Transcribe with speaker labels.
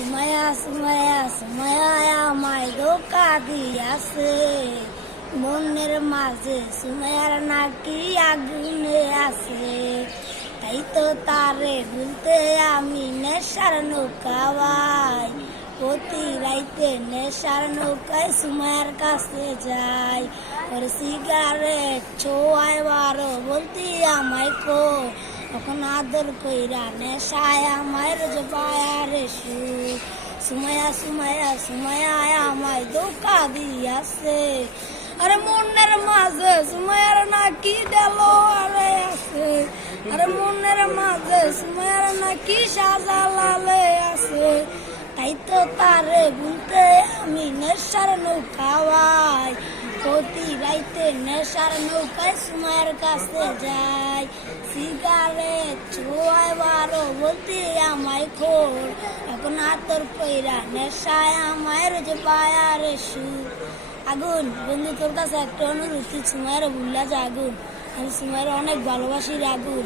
Speaker 1: সুমায়া সুমায়া সুমায়া আমায় ধোকা দিয়াছে মনের মাঝে সুমায়ার নাকি আগুনে আছে তাই তো তারে ভুলতে আমি নেশার নৌকাওয়াই প্রতি রাইতে নেশার নৌকায় সুমায়ার কাছে যাই ওর সিগারেট ছোয়ায় বারো বলতি আমায় কো তখন আদর কইরা নেশায় আমায় রোজ পায়ারে সু সুমায়া সুমায়া সুমায়া আমায় ধোকা দিয়াছে আরে মনের মাঝে সুমায়ার নাকি ডেল আরে আছে আরে মনের মাঝে সুমায়ার নাকি সাজা লালে আছে তাই তো তারে ভুলতে আমি নেশার নৌকাওয়াই প্রতি রাইতে নেশার নৌকায় সুমায়ের কাছে যাই সিগারেট বারো বলতে আমায় খোর, এখন আতর পৈরা নেশায় আমায় রোজ পায়ারে সুর।
Speaker 2: আগুন, বন্ধু, তোর কাছে একটা অনুরোধ, তুই সুমায়ের ভুললা আগুন। আমি সুমায়ের অনেক ভালোবাসি রে আগুন।